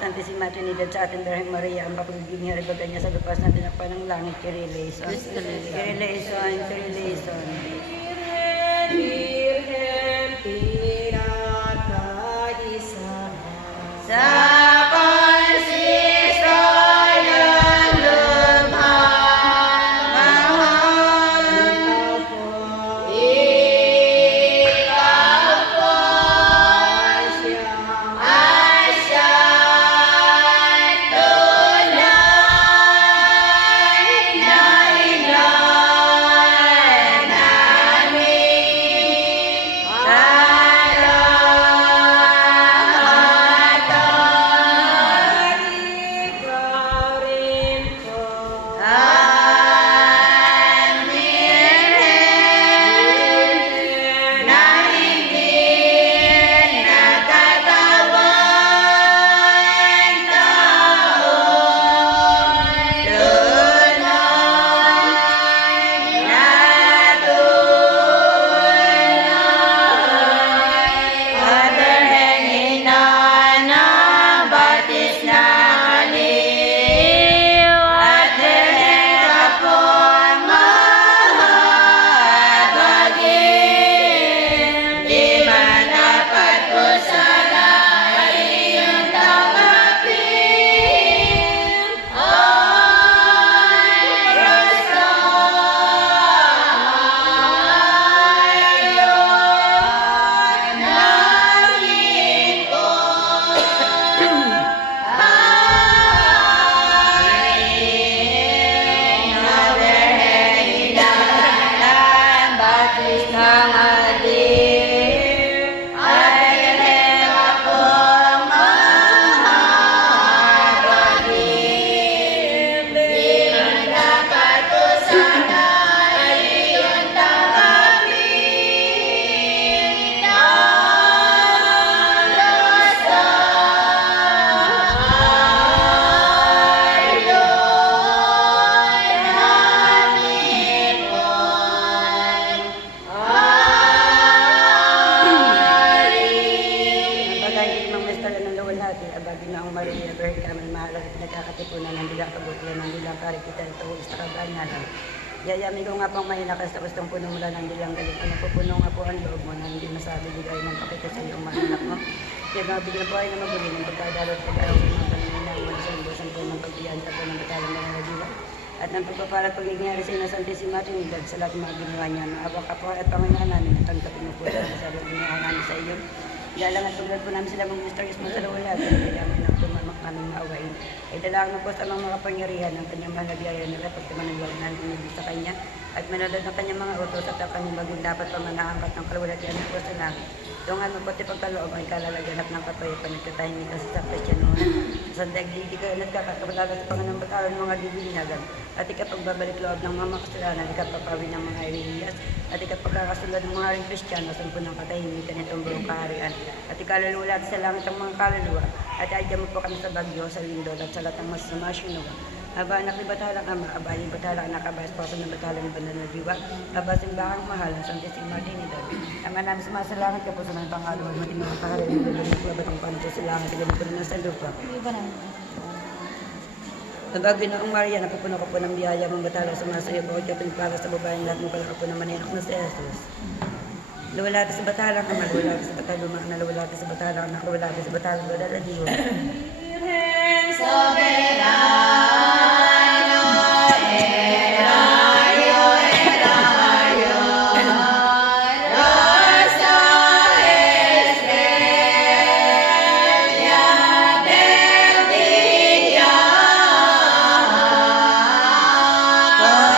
Santísima Trinidad sa ating Birheng Maria, ang pagiging haribagan niya sa lupas na tinakpan ng langit, Kireleison. Kireleison, Kireleison. Virgen pirata isa Sa konsistoryon lumang mahal, ikaw po asyang tunay na ilan namin kalahatan. ikaw rin po Ang Birhen na hindi nakatawan taon, tunay na tunay. At Birheng ina ng batis na aliw, at Birheng kapong mahabagin, di man dapat po sana ay iyong tanggapin. Ay, Rosario ng lingkod, ay na Birheng ina ng batis ng aliw, at Birheng kapong mahabagin, di man dapat po sana ay iyong tanggapin. Ang Rosario ng lingkod, Nabagay ng Mestala ng Luwalhati, abagi na ang Maria, Birhen kami mahal at nagkakatipunan ng bilang kabutihan ng bilang karikita ito sa kabanyanan. Yayami ko nga pong mahinakas sa gustong puno mula ng bilang galit. Ano po puno nga po ang loob mo na hindi masabi bigay ng pakita sa iyong mga anak mo. Kaya mga bigyan po ay na mabuli ng pagkadalo at pag-araw ng mga paninang mga sandusan po ng pagbiyan at po ng batalang mga nagdiwa. At ng pagpaparat pagigyari sa inyo Santísima Trinidad sa lahat ng mga ginawa niya. Maawa ka po at Panginoon namin at tanggapin mo po sa sarili ginawa namin sa iyo. Ialang at tulad po namin sila mga misteryos mo sa lawala at kailangan ng tumamak namin maawain. Ay dalawang mo po sa mga kapangyarihan ng kanyang mahal na biyaya na dapat kumanagwag na inibig sa kanya at manalad ng kanyang mga utos at ang kanyang maging dapat pang naangkat ng kalwalatian ng po sa langit. Tungan mo po at pagkaloob ay kalalagyan at ng kapayapaan at katahimikan sa Kristyanuhan. Sa sandaigdig ka nagkakatulaga sa Panginoong Batawan mga bibinagan at ikapagbabalik loob ng mga makasalanan, ikapapawin ng mga Eliyas at ikapagkakasunod ng mga ring Kristiyano sa punong katahimikan itong buong kaharian at ikalululat sa langit ang mga kaluluwa at aidyan mo po kami sa bagyo, sa lindol at sa lahat ng masama sinuwa. Aba anak ni Batalang Ama, aba ni Batalang anak, aba esposo ng Batalang Banal na Diwa, aba simbahang mahal ang Santísima Trinidad. Ama namin sumasalangit ka po sa mga pangaluan, mating mga pangalan ng lulunod ko, batang panito sa langit, ganun po rin sa lupa. Aba Ginoong Maria, napupuno ko po ng biyaya mong Batalang sumasayo, bawat ka pinipala sa babaeng lahat mo pala ka po ng maninak na si Jesus. Luwalati sa Batalang Ama, luwalati sa Batalang Ama, luwalati sa Batalang Anak, luwalati sa Batalang Banal na Diwa. Virgen Soberano, Erario, Erario, Rosa Estrella del Día, con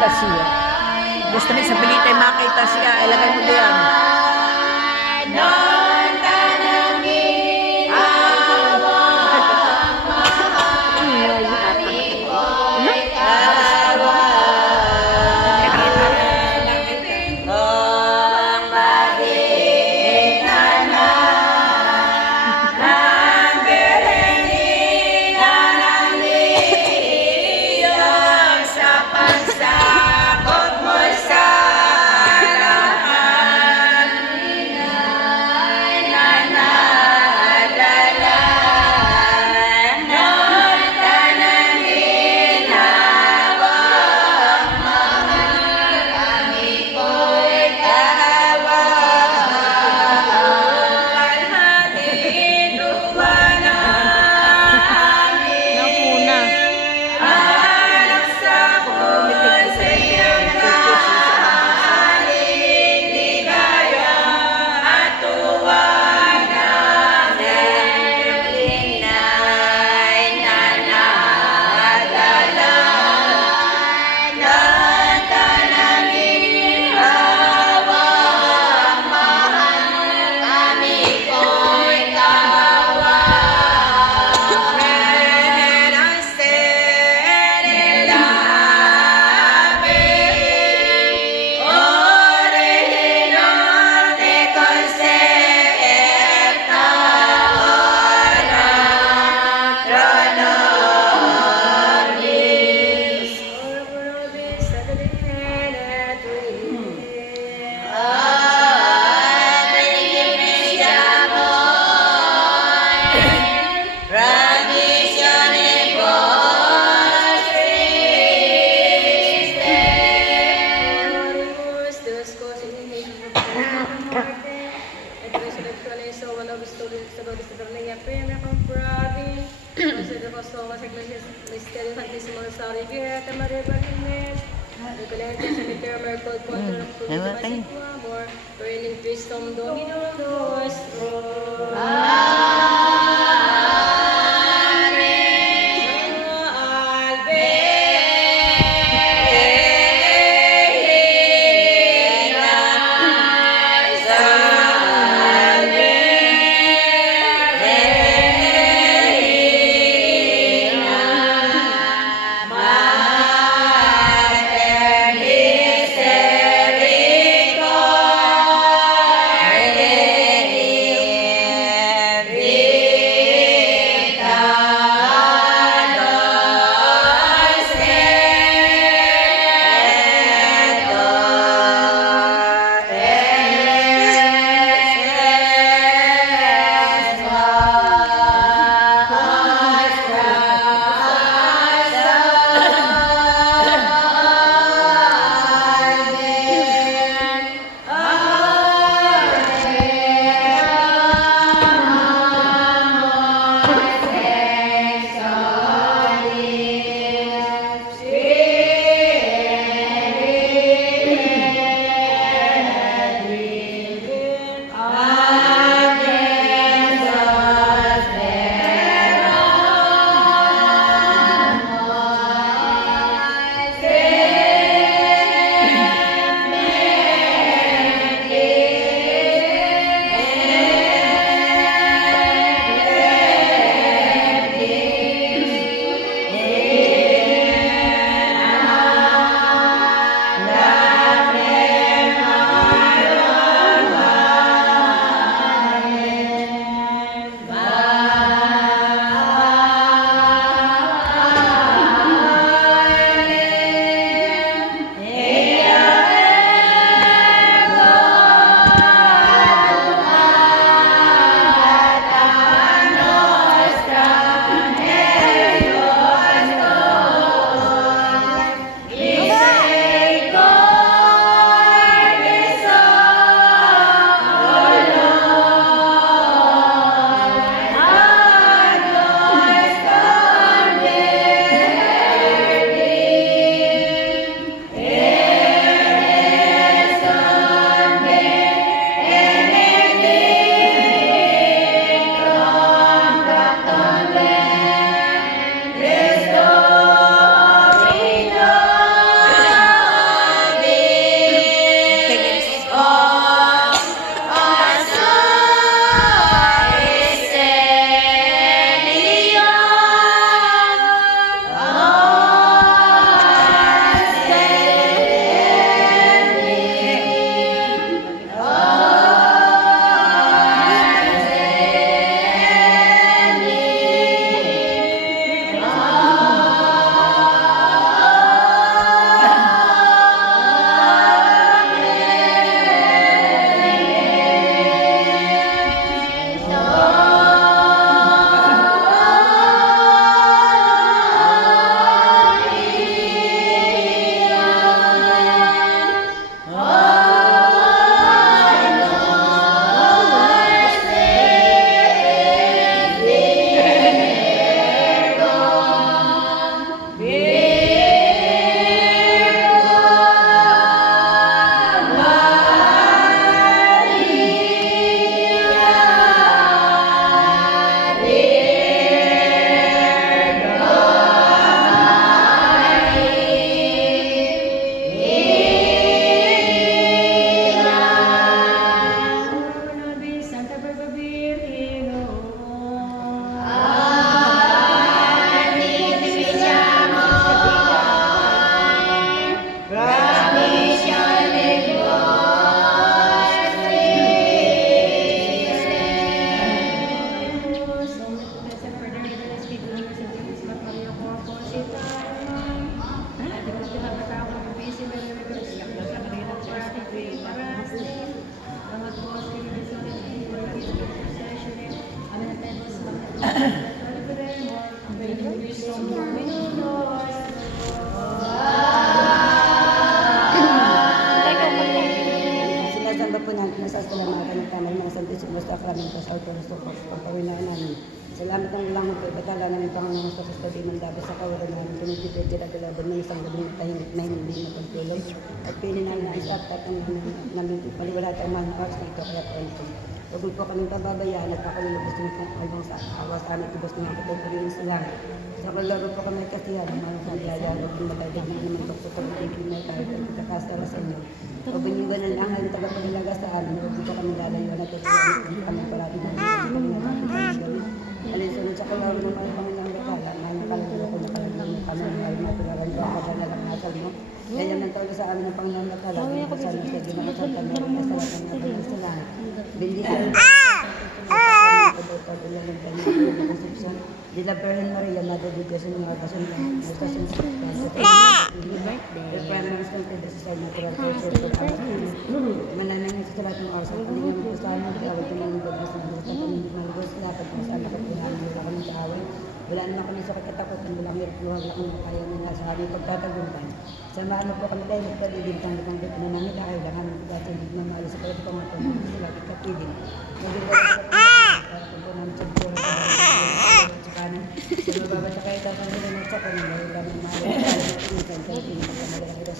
makita siya. Gusto niya sa pilitay makita siya. Ilagay mo diyan. Amen. Sinasamba po natin na sa salamatan ng tamang mga santisimos sa Akramentos Autorostoros, pagpawinaan namin. Salamat ng ulang po, batala namin Panginoon sa Kustabi ng Dabas sa kawalan namin, pinitipid dila-dalaban ng isang gabing tahimik na hindi matagtulog. At pili namin na isap at ang namin paliwalat ang mga oras na ito kaya po. Huwag po kami pababayaan at pakalulubos ng albang sa awas sa aming tubos ng mga katagpurin sa langit. Sa kalaro po kami kasihan ng mga kandiyaya, huwag yung matagdag na naman po sa pag-ibig na tayo at itakasara sa inyo. Huwag yung ganun ang halong tagapaglaga sa amin, huwag po kami lalayo at tutulungan kami parati ng alinsunod sa kalaro ng mga Panginoong Gatala, na nakalagay ako nakalagay na kami ay matularan ko ang kadalalang asal mo. Kaya ng tawag sa amin ng Panginoong Gatala, na kasama sa ginakasal kami at kasalanan ng Panginoon sa langit. Bendihan de la Virgen María, Madre de Dios, en la oración de nuestra requirements ng predecessor natural culture for mananangin sa lahat ng oras ang kalingan ng pusahan ng away ng mga bagos ng gusto ng hindi malugos na kung saan nakapunahan ng wala kami sa away. Wala naman kami sa katatakutan, walang hirap luwag na kung kaya nila sa aming pagtatagumpay. Samahan mo po kami tayo magpalilintang lupang dito na namin na kailangan ng pagkasin ng mga alis sa pagpapangatong sa lagi kapilin. Kung po namin sa bukura sa kanan, sa mababa sa kayo tapos nila na sa kanan, dahil kami mahal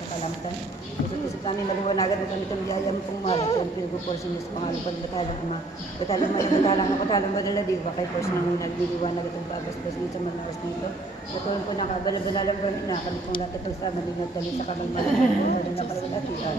sa kalamtan. Isip-isip namin maliwanagan ng kami itong biyaya ng pumalat. Ang pinagupor sa inyo sa pangalan pagdatalang ama. Italang makatalang ba nila diba kay Pors nang nagliliwanag itong babas-bas sa mga oras nito. Patuloy po nakabala-bala lang na kami pong lahat at sa malinag kami sa kamay na kami na kalulatian.